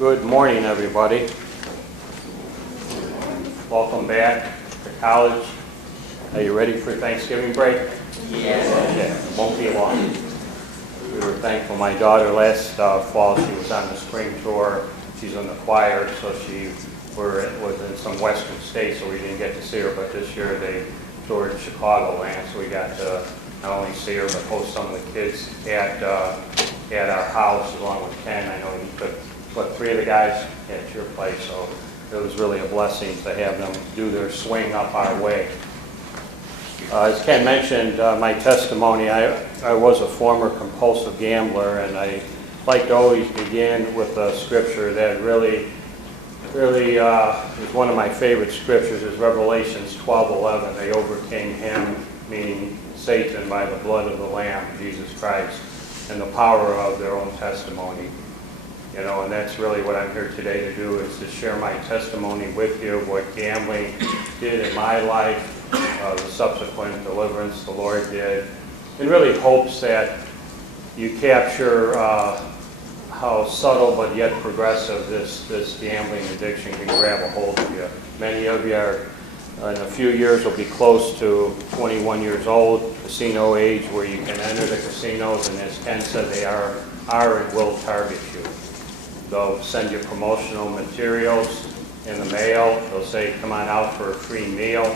Good morning, everybody. Welcome back to college. Are you ready for Thanksgiving break? Yes. Okay, it won't be long. We were thankful. My daughter last fall, she was on the spring tour. She's in the choir, so she was in some western states, so we didn't get to see her. But this year they toured Chicagoland, so we got to not only see her, but host some of the kids at our house along with Ken. I know he took, 3 of the guys at your place, so it was really a blessing to have them do their swing up our way. As Ken mentioned, my testimony, I was a former compulsive gambler, and I like to always begin with a scripture that really is one of my favorite scriptures, is Revelations 12:11. They overcame him, meaning Satan, by the blood of the Lamb, Jesus Christ, and the power of their own testimony. You know, and that's really what I'm here today to do, is to share my testimony with you, what gambling did in my life, the subsequent deliverance the Lord did, in really hopes that you capture how subtle but yet progressive this gambling addiction can grab a hold of you. Many of you are, in a few years, will be close to 21 years old, casino age, where you can enter the casinos, and as Ken said, they are and will target you. They'll send you promotional materials in the mail. They'll say, come on out for a free meal.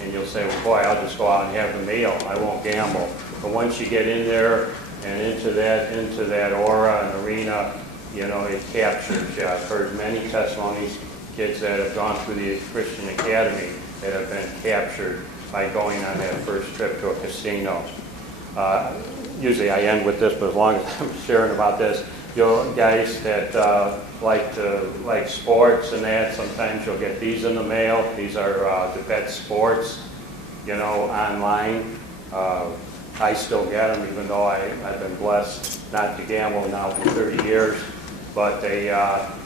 And you'll say, well, boy, I'll just go out and have the meal. I won't gamble. But once you get in there and into that aura and arena, you know, it captures you. I've heard many testimonies, kids that have gone through the Christian Academy that have been captured by going on that first trip to a casino. Usually I end with this, but as long as I'm sharing about this, you guys that like sports and that, sometimes you'll get these in the mail. These are to bet sports, you know, online. I still get them, even though I've been blessed not to gamble now for 30 years. But they,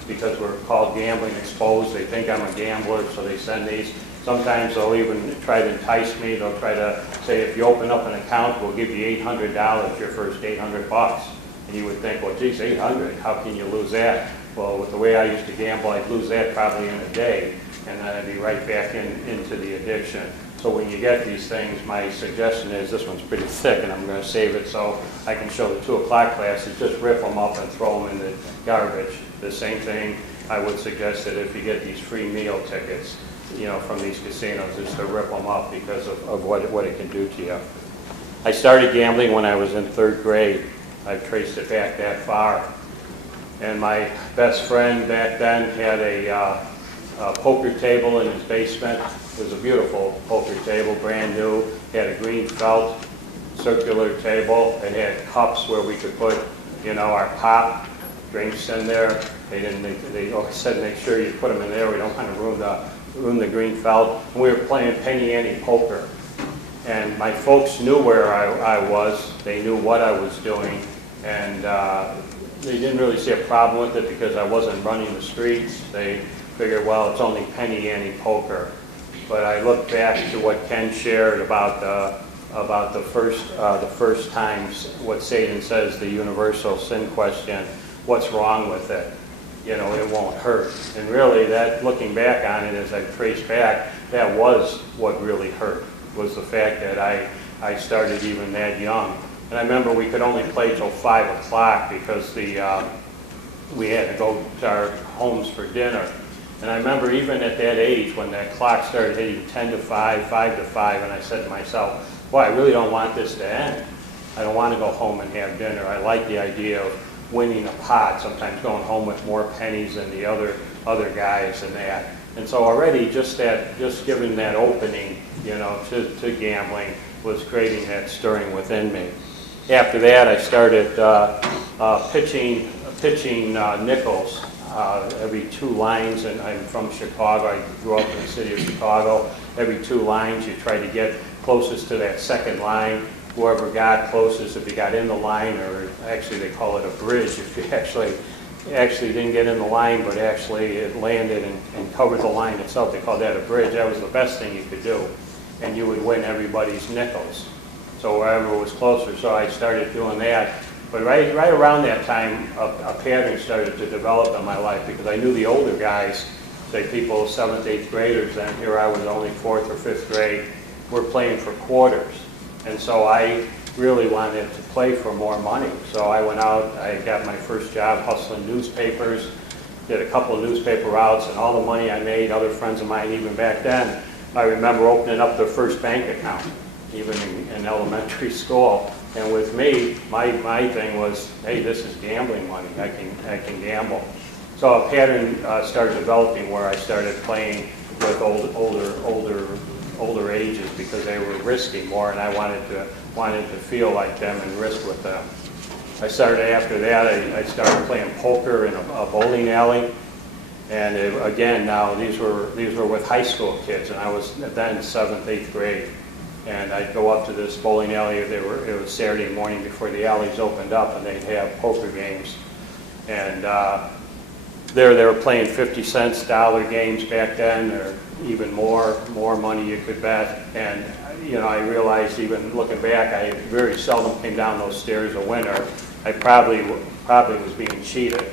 because we're called gambling exposed, they think I'm a gambler, so they send these. Sometimes they'll even try to entice me. They'll try to say, if you open up an account, we'll give you $800, your first $800. And you would think, well, geez, 800, how can you lose that? Well, with the way I used to gamble, I'd lose that probably in a day, and then I'd be right back into the addiction. So when you get these things, my suggestion is, this one's pretty thick, and I'm going to save it so I can show the 2 o'clock classes, just rip them up and throw them in the garbage. The same thing I would suggest that if you get these free meal tickets, you know, from these casinos, is to rip them up because of what it can do to you. I started gambling when I was in 3rd grade. I've traced it back that far. And my best friend back then had a poker table in his basement. It was a beautiful poker table, brand new. It had a green felt circular table. It had cups where we could put, you know, our pop drinks in there. They always said, make sure you put them in there. We don't want to ruin the green felt. And we were playing penny ante poker. And my folks knew where I was. They knew what I was doing. And they didn't really see a problem with it because I wasn't running the streets. They figured, well, it's only penny ante poker. But I look back to what Ken shared about the first times, what Satan says, the universal sin question, what's wrong with it? You know, it won't hurt. And really, that, looking back on it as I trace back, that was what really hurt, was the fact that I started even that young. And I remember we could only play till 5 o'clock because we had to go to our homes for dinner. And I remember even at that age when that clock started hitting 10 to 5, 5 to 5, and I said to myself, boy, I really don't want this to end. I don't want to go home and have dinner. I like the idea of winning a pot, sometimes going home with more pennies than the other guys and that. And so already just giving that opening, you know, to gambling was creating that stirring within me. After that, I started pitching nickels every 2 lines, and I'm from Chicago. I grew up in the city of Chicago. Every 2 lines, you try to get closest to that second line. Whoever got closest, if you got in the line, or actually they call it a bridge, if you actually didn't get in the line, but actually it landed and covered the line itself, they called that a bridge. That was the best thing you could do, and you would win everybody's nickels. So wherever was closer, so I started doing that. But right around that time, a pattern started to develop in my life because I knew the older guys, say people 7th, 8th graders, and here I was only 4th or 5th grade, were playing for quarters. And so I really wanted to play for more money. So I went out, I got my first job hustling newspapers, did a couple of newspaper routes, and all the money I made, other friends of mine even back then, I remember opening up their first bank account, even in elementary school. And with me, my thing was, hey, this is gambling money. I can gamble. So a pattern started developing where I started playing with older ages because they were risking more, and I wanted to feel like them and risk with them. I started after that. I started playing poker in a bowling alley, and again now these were with high school kids, and I was then 7th, 8th grade. And I'd go up to this bowling alley. It was Saturday morning before the alleys opened up, and they'd have poker games. And there they were playing 50 cents dollar games back then, or even more money you could bet. And I realized, even looking back, I very seldom came down those stairs a winner. I probably was being cheated.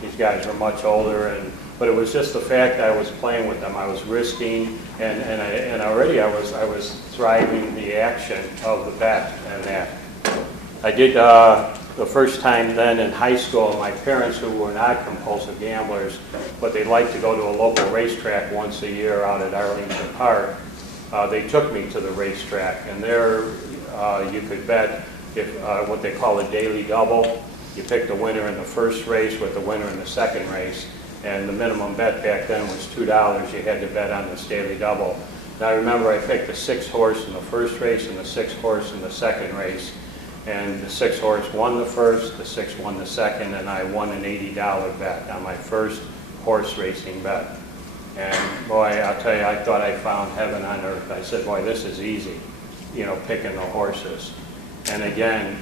These guys were much older, but it was just the fact that I was playing with them. I was risking, and already I was thriving the action of the bet and that. I did the first time then in high school. My parents, who were not compulsive gamblers, but they liked to go to a local racetrack once a year out at Arlington Park, they took me to the racetrack, and there you could bet what they call a daily double. You picked the winner in the first race with the winner in the second race, and the minimum bet back then was $2. You had to bet on this daily double. Now I remember I picked the 6th horse in the first race and the 6th horse in the second race, and the 6th horse won the first, the 6th won the second, and I won an $80 bet on my first horse racing bet. And boy, I'll tell you, I thought I found heaven on earth. I said, boy, this is easy, picking the horses. And again,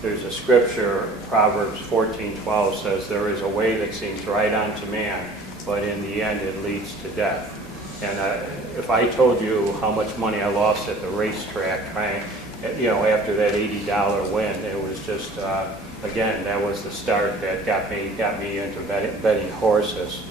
there's a scripture, Proverbs 14:12 says, there is a way that seems right unto man, but in the end it leads to death. And if I told you how much money I lost at the racetrack trying, after that $80 win, it was just, again, that was the start that got me into betting horses.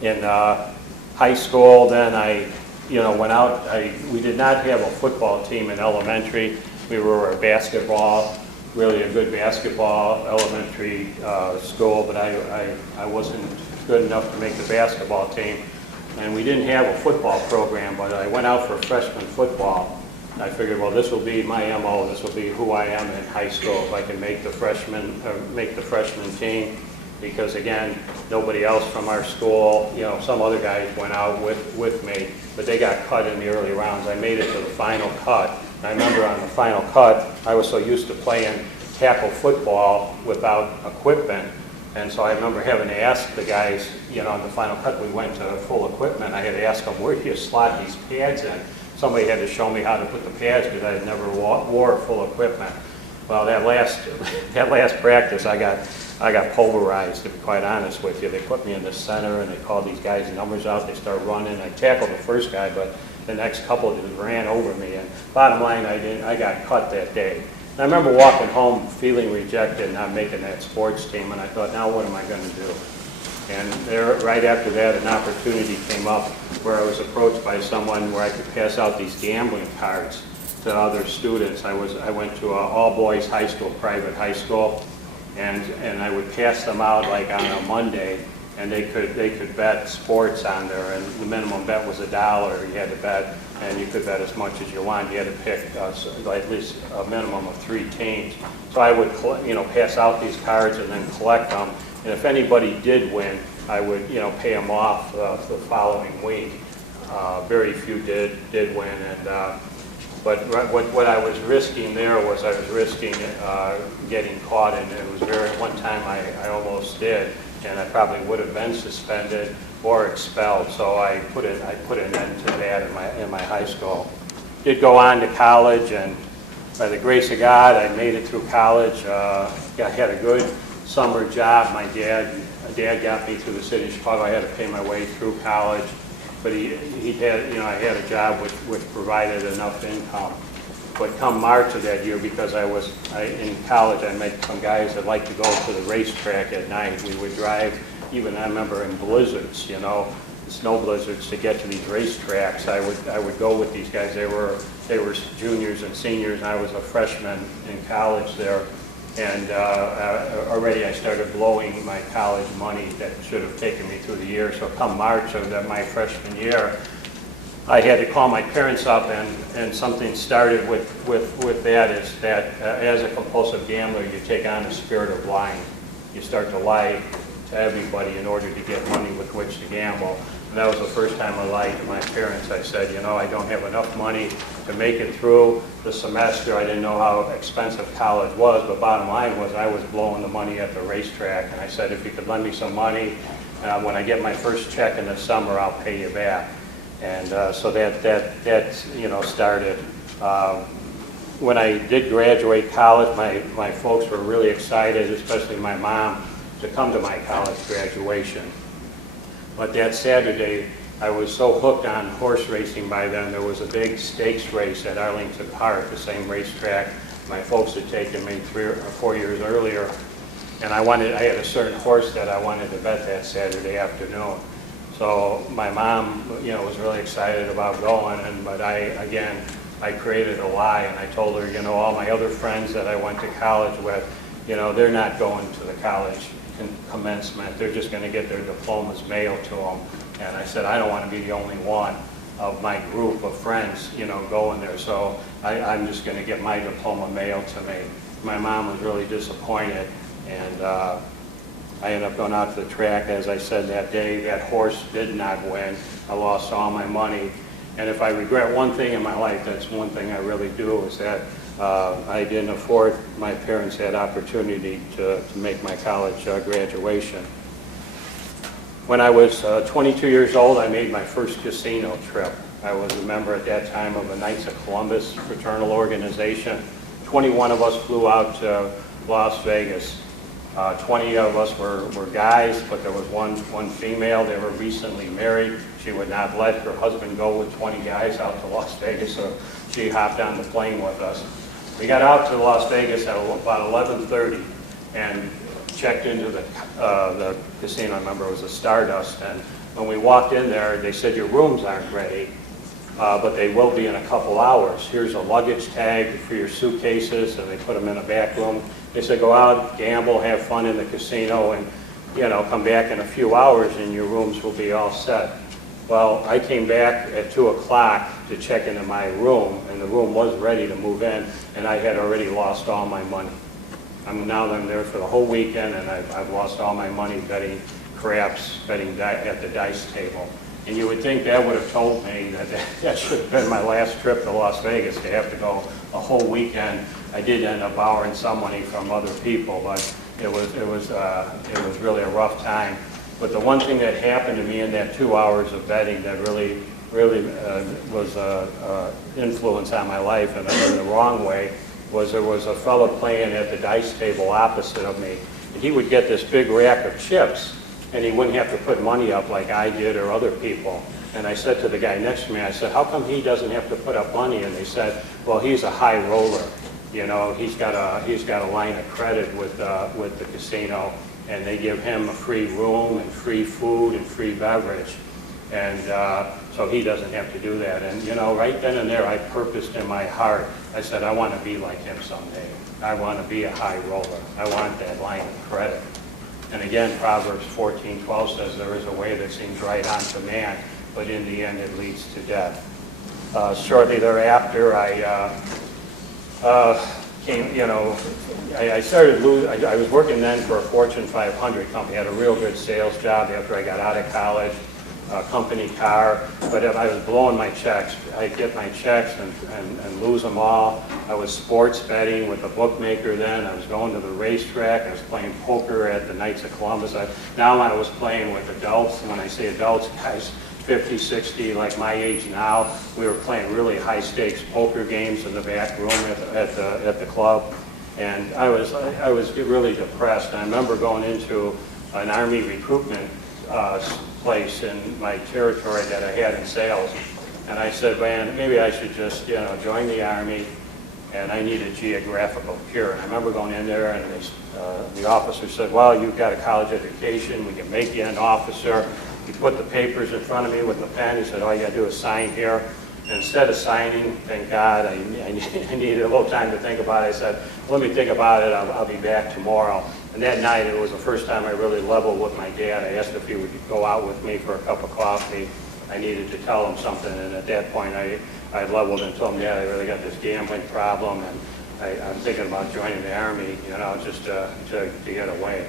In high school, then I went out. We did not have a football team in elementary. We were a basketball, really a good basketball elementary school, but I wasn't good enough to make the basketball team. And we didn't have a football program, but I went out for freshman football. I figured, well, this will be my MO. This will be who I am in high school. If I can make the freshman team, because again, nobody else from our school, some other guys went out with me, but they got cut in the early rounds. I made it to the final cut. And I remember on the final cut, I was so used to playing tackle football without equipment. And so I remember having to ask the guys, on the final cut, we went to full equipment. I had to ask them, where do you slot these pads in? Somebody had to show me how to put the pads because I had never wore full equipment. Well, that last practice, I got pulverized, to be quite honest with you. They put me in the center and they called these guys' numbers out. They start running. I tackled the first guy, but the next couple just ran over me. And bottom line, I got cut that day. And I remember walking home feeling rejected, not making that sports team, and I thought, now what am I going to do? And there, right after that, an opportunity came up where I was approached by someone where I could pass out these gambling cards to other students. I went to an all-boys high school, private high school, and I would pass them out like on a Monday, and they could bet sports on there, and the minimum bet was $1. You had to bet, and you could bet as much as you wanted. You had to pick at least a minimum of 3 teams. So I would pass out these cards and then collect them, and if anybody did win, I would pay them off the following week. Very few did win, but what I was risking there was I was risking getting caught, and it was one time I almost did, and I probably would have been suspended or expelled. So I put an end to that in my high school. Did go on to college, and by the grace of God, I made it through college. I had a good summer job. My dad got me through the city of Chicago. I had to pay my way through college. But I had a job which provided enough income. But come March of that year, because in college, I met some guys that liked to go to the racetrack at night. We would drive, even I remember in blizzards, you know, snow blizzards, to get to these racetracks. I would go with these guys. They were juniors and seniors, and I was a freshman in college there. And already I started blowing my college money that should have taken me through the year. So come March of my freshman year, I had to call my parents up, and something started with that, is that as a compulsive gambler, you take on a spirit of lying. You start to lie to everybody in order to get money with which to gamble. And that was the first time I lied to my parents. I said, you know, I don't have enough money to make it through the semester. I didn't know how expensive college was, but bottom line was I was blowing the money at the racetrack. And I said, if you could lend me some money, when I get my first check in the summer, I'll pay you back. And so that you know, started. When I did graduate college, my folks were really excited, especially my mom, to come to my college graduation. But that Saturday, I was so hooked on horse racing by then. There was a big stakes race at Arlington Park, the same racetrack my folks had taken me 3 or 4 years earlier. And I had a certain horse that I wanted to bet that Saturday afternoon. So my mom, you know, was really excited about going, but I created a lie, and I told her, you know, all my other friends that I went to college with, you know, they're not going to the college commencement. They're just going to get their diplomas mailed to them. And I said, I don't want to be the only one of my group of friends, you know, going there. So I'm just going to get my diploma mailed to me. My mom was really disappointed, and I ended up going out to the track. As I said that day, that horse did not win. I lost all my money. And if I regret one thing in my life, that's one thing I really do, is that I didn't afford my parents that opportunity to make my college graduation. When I was 22 years old, I made my first casino trip. I was a member at that time of the Knights of Columbus fraternal organization. 21 of us flew out to Las Vegas. 20 of us were guys, but there was one female. They were recently married. She would not let her husband go with 20 guys out to Las Vegas, so she hopped on the plane with us. We got out to Las Vegas at about 11:30 and checked into the casino. I remember it was a Stardust, and when we walked in there, they said, your rooms aren't ready, but they will be in a couple hours. Here's a luggage tag for your suitcases, and they put them in a back room. They said, go out, gamble, have fun in the casino, and, you know, come back in a few hours and your rooms will be all set. Well, I came back at 2 o'clock to check into my room, and the room was ready to move in, and I had already lost all my money. I'm there for the whole weekend, and I've lost all my money betting craps, betting at the dice table. And you would think that would have told me that should have been my last trip to Las Vegas, to have to go a whole weekend. I did end up borrowing some money from other people, but it was really a rough time. But the one thing that happened to me in that 2 hours of betting that really was influence on my life in the wrong way was there was a fellow playing at the dice table opposite of me, and he would get this big rack of chips, and he wouldn't have to put money up like I did or other people. And I said to the guy next to me, I said, how come he doesn't have to put up money? And they said, well, he's a high roller. You know, he's got a line of credit with the casino, and they give him a free room and free food and free beverage. And so he doesn't have to do that. And, you know, right then and there, I purposed in my heart, I said, I want to be like him someday. I want to be a high roller. I want that line of credit. And again, Proverbs 14:12 says, there is a way that seems right unto man, but in the end it leads to death. Shortly thereafter, I I was working then for a Fortune 500 company. I had a real good sales job after I got out of college, a company car, but I was blowing my checks. I'd get my checks and lose them all. I was sports betting with a bookmaker then. I was going to the racetrack. I was playing poker at the Knights of Columbus. Now I was playing with adults. When I say adults, guys 50, 60, like my age now. We were playing really high stakes poker games in the back room at the club. And I was really depressed. And I remember going into an Army recruitment place in my territory that I had in sales. And I said, man, maybe I should just, join the Army and I needed geographical cure. And I remember going in there, and the officer said, well, you've got a college education, we can make you an officer. He put the papers in front of me with the pen. He said, all you got to do is sign here. And instead of signing, thank God, I needed a little time to think about it. I said, let me think about it, I'll be back tomorrow. And that night, it was the first time I really leveled with my dad. I asked if he would go out with me for a cup of coffee. I needed to tell him something, and at that point, I leveled and told him, Dad, I really got this gambling problem, and I'm thinking about joining the Army, just to get away.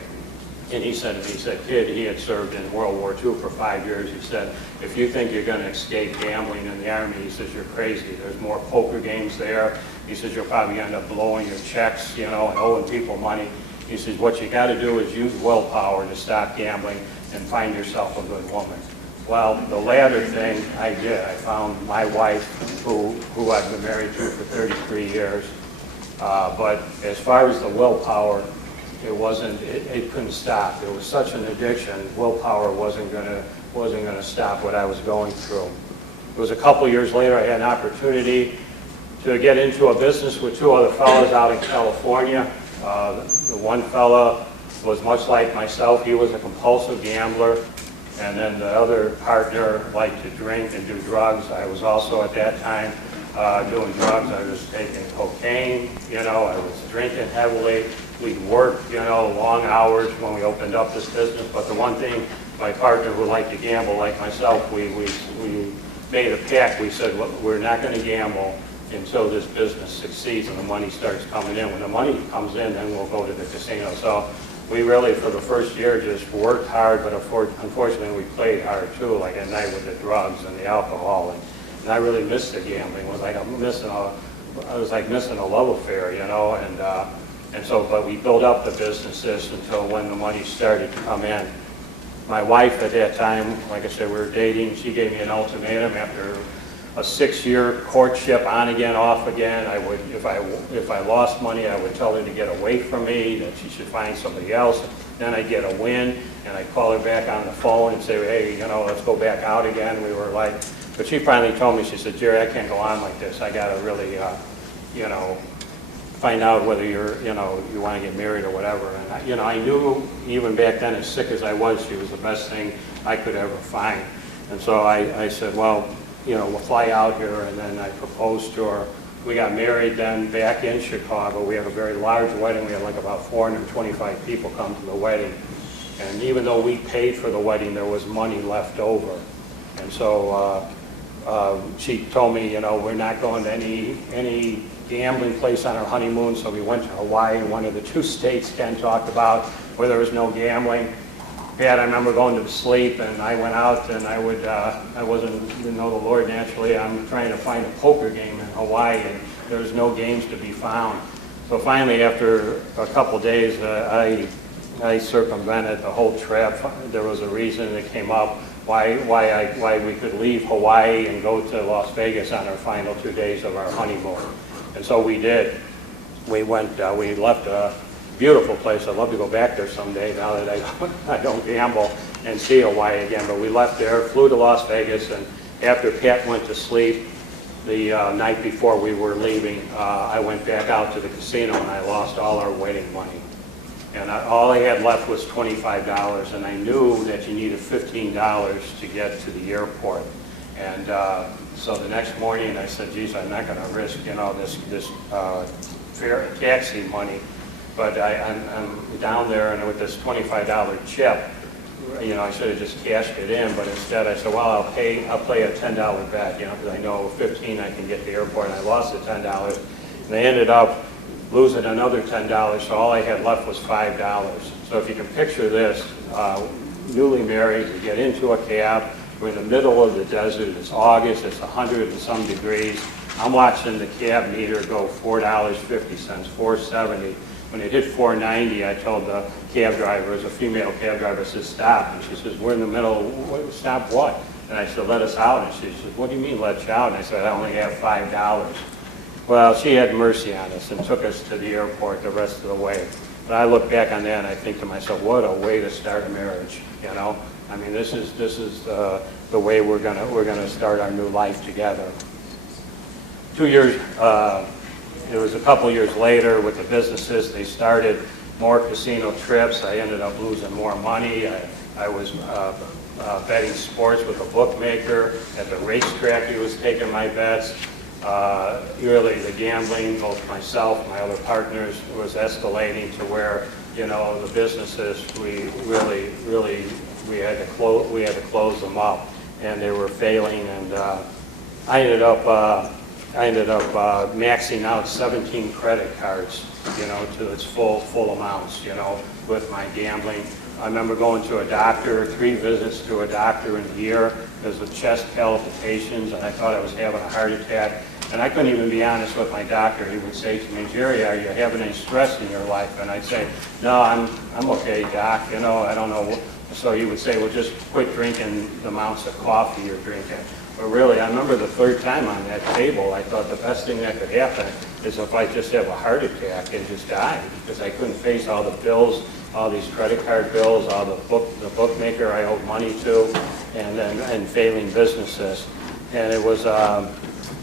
And he said to me, he said, kid, he had served in World War II for 5 years. He said, if you think you're going to escape gambling in the Army, he says, you're crazy. There's more poker games there. He says, you'll probably end up blowing your checks, and owing people money. He says, what you got to do is use willpower to stop gambling and find yourself a good woman. Well, the latter thing I did. I found my wife, who I've been married to for 33 years. But as far as the willpower, it couldn't stop. It was such an addiction. Willpower wasn't gonna stop what I was going through. It was a couple years later I had an opportunity to get into a business with 2 other fellows out in California. The one fella was much like myself. He was a compulsive gambler. And then the other partner liked to drink and do drugs. I was also at that time doing drugs. I was taking cocaine, I was drinking heavily. We'd work, long hours when we opened up this business. But the one thing, my partner who liked to gamble like myself, we made a pact. We said, well, we're not going to gamble until this business succeeds and the money starts coming in. When the money comes in, then we'll go to the casino. So we really, for the first year, just worked hard, but unfortunately we played hard too, like at night with the drugs and the alcohol. And I really missed the gambling. It was like I was like missing a love affair, and so, but we built up the businesses until when the money started to come in. My wife at that time, like I said, we were dating. She gave me an ultimatum after a 6-year courtship, on again, off again. I would, if I lost money, I would tell her to get away from me, that she should find somebody else. Then I'd get a win, and I'd call her back on the phone and say, hey, let's go back out again. We were like, but she finally told me, she said, Jerry, I can't go on like this. I got to really, find out whether you want to get married or whatever. And I knew even back then, as sick as I was, she was the best thing I could ever find. And so I said, well, we'll fly out here, and then I proposed to her. We got married then back in Chicago. We had a very large wedding. We had like about 425 people come to the wedding. And even though we paid for the wedding, there was money left over. And so she told me, we're not going to any gambling place on our honeymoon, so we went to Hawaii, one of the 2 states Ken talked about where there was no gambling. Dad, I remember going to sleep, and I went out, and I didn't know the Lord naturally. I'm trying to find a poker game in Hawaii, and there was no games to be found. So finally, after a couple days, I circumvented the whole trip. There was a reason that came up why we could leave Hawaii and go to Las Vegas on our final 2 days of our honeymoon. And so we did. We left a beautiful place. I'd love to go back there someday now that I don't gamble and see Hawaii again. But we left there, flew to Las Vegas, and after Pat went to sleep the night before we were leaving, I went back out to the casino and I lost all our wedding money. And all I had left was $25, and I knew that you needed $15 to get to the airport. And so the next morning I said, geez, I'm not going to risk, this fare taxi money. But I'm down there, and with this $25 chip, I should have just cashed it in, but instead I said, well, I'll play a $10 bet, because I know 15 I can get to the airport, and I lost the $10. And I ended up losing another $10, so all I had left was $5. So if you can picture this, newly married, we get into a cab, we're in the middle of the desert, it's August, it's 100 and some degrees. I'm watching the cab meter go $4.50, $4.70. When it hit $4.90, I told the cab driver, it was a female cab driver, I said, stop. And she says, we're in the middle, stop what? And I said, let us out. And she said, what do you mean let you out? And I said, I only have $5. Well, she had mercy on us and took us to the airport the rest of the way. But I look back on that and I think to myself, what a way to start a marriage, I mean, this is the way we're gonna start our new life together. 2 years it was a couple years later with the businesses. They started more casino trips. I ended up losing more money. I was betting sports with a bookmaker. At the racetrack, he was taking my bets. Really, the gambling, both myself, my other partners, was escalating to where, you know, the businesses, we had to close them up, and they were failing. And I ended up maxing out 17 credit cards, you know, to its full amounts, you know, with my gambling. I remember going to a doctor, 3 visits to a doctor in a year because of chest palpitations, and I thought I was having a heart attack. And I couldn't even be honest with my doctor. He would say to me, "Jerry, are you having any stress in your life?" And I'd say, "No, I'm okay, doc, you know, I don't know." So he would say, "Well, just quit drinking the amounts of coffee you're drinking." But really, I remember the 3rd time on that table, I thought the best thing that could happen is if I just have a heart attack and just die, because I couldn't face all the bills, all these credit card bills, all the bookmaker I owed money to, and failing businesses. And it was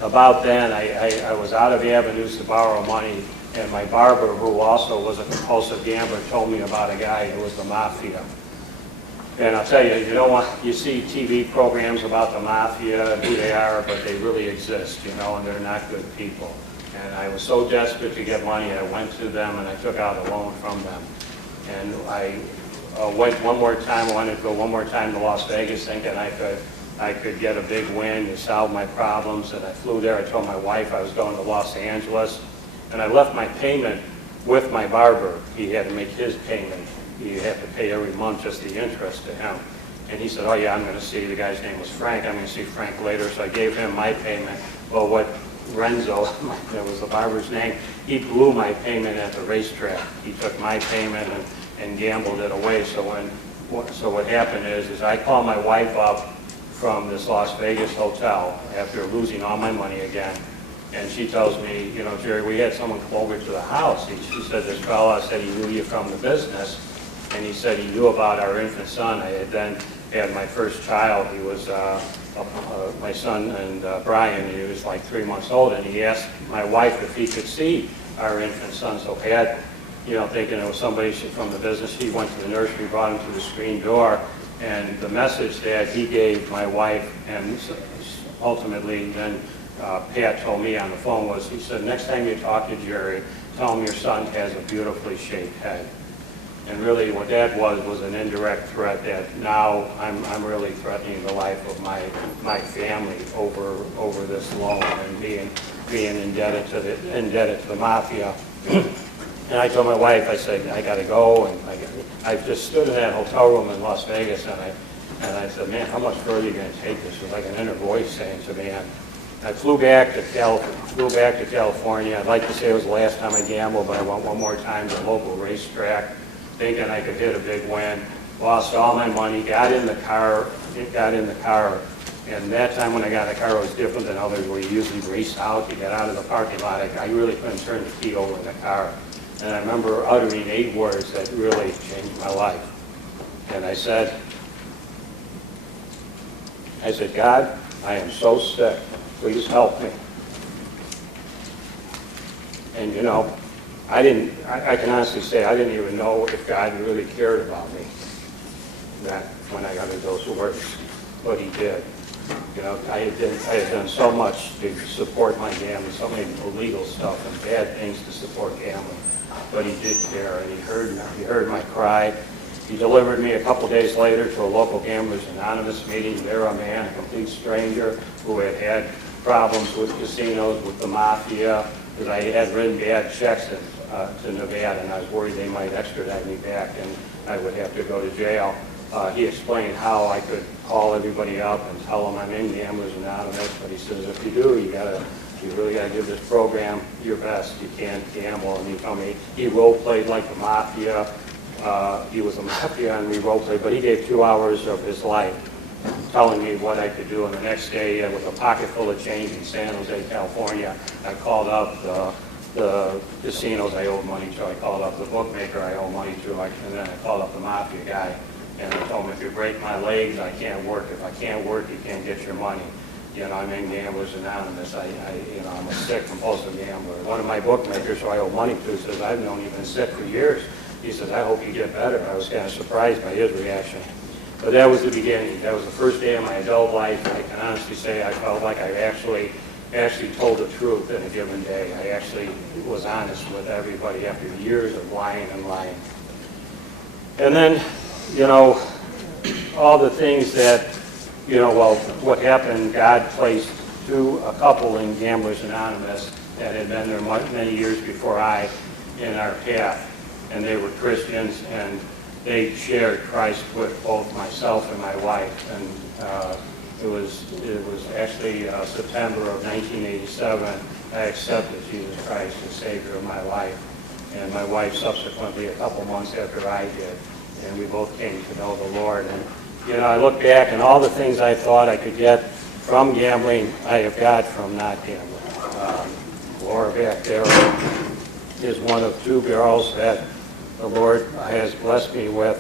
about then I was out of the avenues to borrow money, and my barber, who also was a compulsive gambler, told me about a guy who was the mafia. And I'll tell you, you see TV programs about the mafia and who they are, but they really exist, you know, and they're not good people. And I was so desperate to get money, I went to them and I took out a loan from them. And I went one more time, I wanted to go one more time to Las Vegas thinking I could get a big win to solve my problems. And I flew there, I told my wife I was going to Los Angeles. And I left my payment with my barber. He had to make his payment. You have to pay every month just the interest to him. And he said, "Oh yeah, I'm going to see," the guy's name was Frank, "I'm going to see Frank later." So I gave him my payment. Well, what Renzo, that was the barber's name, he blew my payment at the racetrack. He took my payment and gambled it away. So what happened is I called my wife up from this Las Vegas hotel after losing all my money again. And she tells me, "You know, Jerry, we had someone come over to the house." She said, "This fella said he knew you from the business, and he said he knew about our infant son." I had then had my first child. He was my son, and Brian, and he was like 3 months old, and he asked my wife if he could see our infant son. So Pat, you know, thinking it was somebody from the business, he went to the nursery, brought him to the screen door, and the message that he gave my wife, and ultimately then Pat told me on the phone, was he said, "Next time you talk to Jerry, tell him your son has a beautifully shaped head." And really what that was an indirect threat that now I'm really threatening the life of my family over this loan and being indebted to the mafia. And I told my wife, I said, "I got to go." And I just stood in that hotel room in Las Vegas, and I said, "Man, how much further are you going to take this?" It was like an inner voice saying to me. And I flew back to California. I'd like to say it was the last time I gambled, but I went one more time to the local racetrack, thinking I could hit a big win. Lost all my money, got in the car, and that time when I got in the car it was different than others where you usually race out, you get out of the parking lot. I really couldn't turn the key over in the car. And I remember uttering 8 words that really changed my life. And I said, "God, I am so sick. Please help me." And you know, I can honestly say I didn't even know if God really cared about me that when I uttered those words, but he did. You know, I had done so much to support my gambling, so many illegal stuff and bad things to support gambling, but he did care, and he heard my cry. He delivered me a couple days later to a local Gamblers Anonymous meeting. There, a man, a complete stranger, who had problems with casinos, with the mafia, because I had written bad checks to Nevada, and I was worried they might extradite me back and I would have to go to jail. He explained how I could call everybody up and tell them I'm in Gamblers Anonymous, but he says, "If you do, you really got to give this program your best. You can't gamble." And he told me he role-played like the mafia. He was a mafia, and we role-played, but he gave 2 hours of his life telling me what I could do. And the next day, with a pocket full of change in San Jose, California, I called up the casinos I owed money to. I called up the bookmaker I owe money to, and then I called up the mafia guy. And I told him, "If you break my legs, I can't work. If I can't work, you can't get your money." you know, I'm in Gamblers Anonymous. I'm a sick, compulsive gambler. One of my bookmakers who I owe money to says, I've known you've been sick for years. He says, I hope you get better. I was kind of surprised by his reaction. But that was the beginning. That was the first day of my adult life. I can honestly say I felt like I actually told the truth in a given day. I actually was honest with everybody after years of lying and lying. And then, you know, all the things that, you know, well, what happened, God placed a couple in Gamblers Anonymous that had been there many years before I in our path. And they were Christians, and they shared Christ with both myself and my wife. And it was actually September of 1987, I accepted Jesus Christ as Savior of my life. And my wife subsequently a couple months after I did. And we both came to know the Lord. And, you know, I look back and all the things I thought I could get from gambling, I have got from not gambling. Laura back there is one of two girls that the Lord has blessed me with.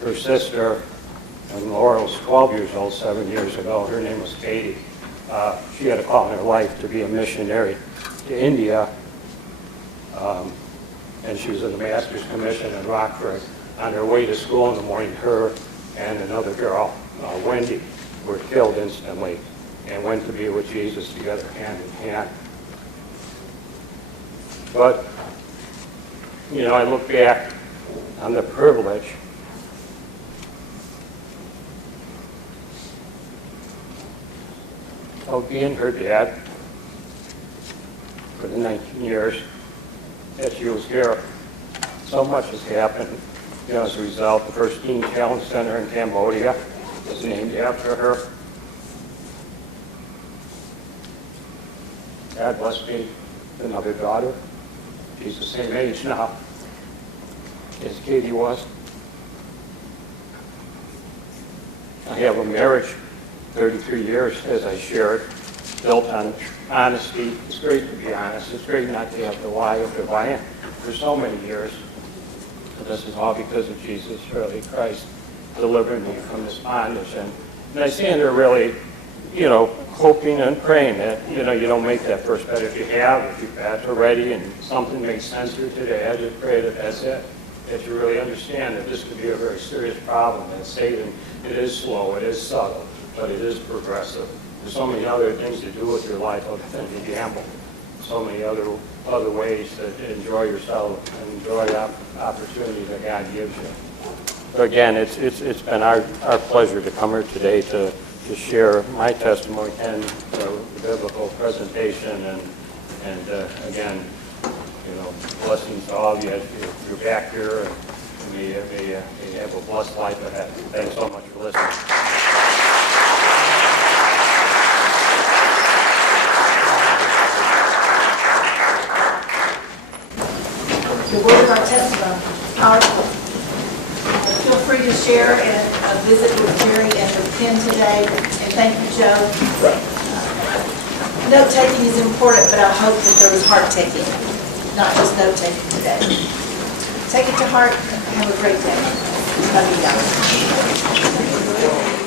Her sister, and Laura was 12 years old 7 years ago. Her name was Katie. She had a call in her life to be a missionary to India. And she was in the Master's Commission in Rockford. On her way to school in the morning, her and another girl, Wendy, were killed instantly and went to be with Jesus together, hand in hand. But, you know, I look back on the privilege of being her dad for the 19 years that she was here. So much has happened, you know, as a result. The first Teen Challenge Center in Cambodia was named after her. God bless me with another daughter. She's the same age now as Katie was. I have a marriage, 33 years, as I shared, built on honesty. It's great to be honest. It's great not to have to lie after lying for so many years. But this is all because of Jesus, really, Christ delivering me from this bondage. And I stand there really, you know, hoping and praying that, you know, you don't make that first bet. If you've bet already and something makes sense here today, I just pray that that's it. That you really understand that this could be a very serious problem. And Satan, it is slow, it is subtle, but it is progressive. There's so many other things to do with your life other than to gamble. So many other ways to enjoy yourself and enjoy the opportunity that God gives you. So again, it's been our pleasure to come here today to share my testimony and the biblical presentation, and again, you know, blessings to all of you as you're back here, and may you have a blessed life ahead. Thanks so much for listening. The word of our testimony is powerful. Feel free to share and visit with Jerry and with Ken today. And thank you, Joe. Note-taking is important, but I hope that there was heart-taking, not just note-taking today. Take it to heart. Have a great day. Love you guys.